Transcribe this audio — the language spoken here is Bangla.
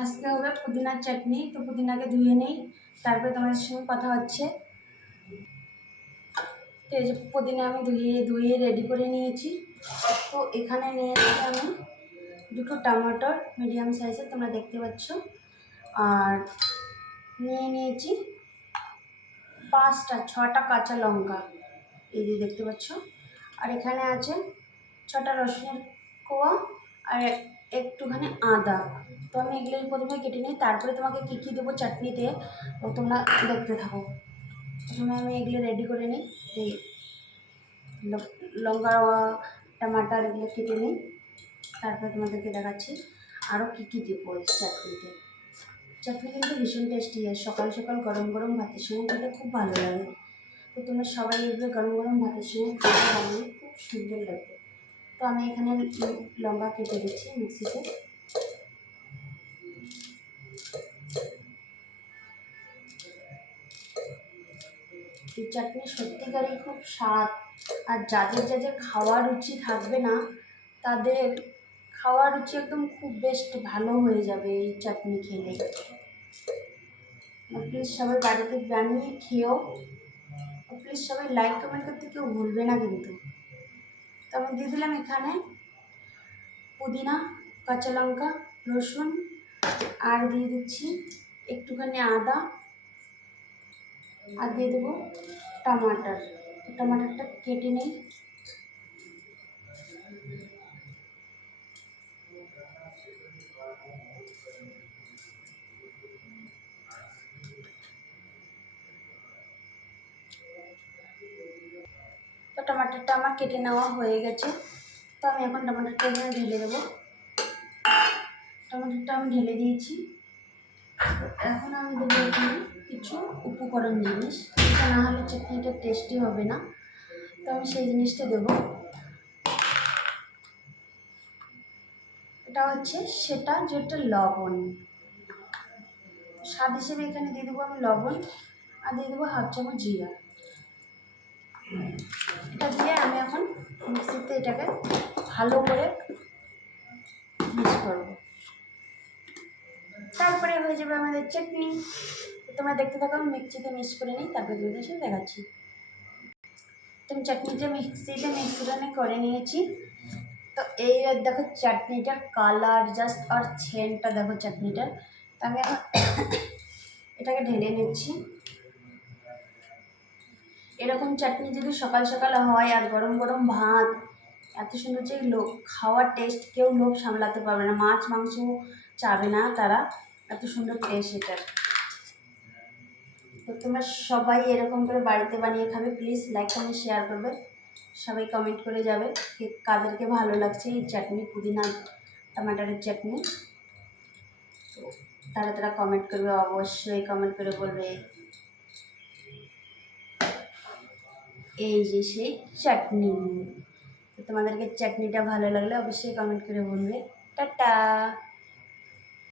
আজকে হবে পুদিনার চাটনি। তো পুদিনাকে ধুয়ে নেই, তারপরে তোমাদের সঙ্গে কথা হচ্ছে। তো এই যে পুদিনা আমি ধুয়ে রেডি করে নিয়েছি। তো এখানে নিয়েছি আমি দুটো টমেটোর মিডিয়াম সাইজের, তোমরা দেখতে পাচ্ছ। আর নিয়েছি 5-6টা কাঁচা লঙ্কা, এই যে দেখতে পাচ্ছ। আর এখানে আছে 6টা রসুনের কোয়া আর একটুখানি আদা। তো আমি এগুলো প্রথমে কেটে নিই, তারপরে তোমাকে কী কী দেবো চাটনিতে তো তোমরা দেখতে থাকো। প্রথমে আমি এগুলো রেডি করে নিই, এই লঙ্কা টমাটার এগুলো কেটে নিই, তারপরে তোমাদেরকে দেখাচ্ছি আরও কী কী দেবো এই চাটনিতে। চাটনি কিন্তু ভীষণ টেস্টি হয়, সকাল সকাল গরম গরম ভাতের সঙ্গে খেতে খুব ভালো লাগে। তো তোমরা সবাই এগুলো গরম গরম ভাতের সঙ্গে খেতে পারলে খুব সুন্দর লাগবে। তো আমি এখানে লঙ্কা কেটে দিচ্ছি মিক্সিতে। এই চাটনি সত্যিকারই খুব স্বাদ, আর যাদের যাদের খাওয়ার রুচি থাকবে না তাদের খাওয়ার রুচি একদম খুব বেস্ট ভালো হয়ে যাবে এই চাটনি খেলে। প্লিজ সবাই বাড়িতে বানিয়ে খেয়েও। প্লিজ সবাই লাইক কমেন্ট করতে কেউ ভুলবে না কিন্তু। তো আমি দিয়ে দিলাম এখানে পুদিনা, কাঁচা লঙ্কা, রসুন, আর দিয়ে দিচ্ছি একটুখানি আদা, আর দিয়ে দেবো টমাটার। টমাটারটা কেটে নেই। তো টমাটারটা আমার কেটে নেওয়া হয়ে গেছে। তো আমি এখন টমাটারটা এখানে ঢেলে দেবো। টমাটারটা আমি ঢেলে দিয়েছি। এখন আমি দেবো এখানে কিছু উপকরণ জিনিস, এটা না হলে চাটনিটা টেস্টি হবে না। তো আমি সেই জিনিসটা দেবো। এটা হচ্ছে সেটা যেটা লবণ, স্বাদ হিসেবে এখানে দিয়ে দেবো আমি লবণ, আর দিয়ে দেবো 1/2 চামচ জিরা। এটা দিয়ে আমি এখন মিক্সিতে এটাকে ভালো করে মিক্স করব, তারপরে হয়ে যাবে আমাদের চাটনি। তোমরা দেখতে থাকো, আমি মিক্সিতে মিক্স করে নিই, তারপরে তোমাদের সাথে দেখাচ্ছি। তুমি চাটনিটা মিক্সিটা করে নিয়েছি। তো এই দেখো চাটনিটার কালার জাস্ট, আর সেন্টটা দেখো চাটনিটার। তো আমি এখন এটাকে ঢেলে নিচ্ছি। এরকম চাটনি যদি সকাল সকাল হয় আর গরম গরম ভাত, এত সুন্দর যে খাওয়ার টেস্ট, কেউ লোভ সামলাতে পারবে না, মাছ মাংস চাবে না তারা, এত সুন্দর টেস্ট এটার। তো তোমরা সবাই এরকম করে বাড়িতে বানিয়ে খাবে। প্লিজ লাইক কমেন্ট শেয়ার করবে, সবাই কমেন্ট করে যাবে কাদেরকে ভালো লাগছে এই চাটনি, পুদিনা টমাটারের চাটনি। তো তারা কমেন্ট করবে, অবশ্যই কমেন্ট করে বলবে এই যে সেই চাটনি। তো তোমাদেরকে চাটনিটা ভালো লাগলে অবশ্যই কমেন্ট করে বলবে। টাটা।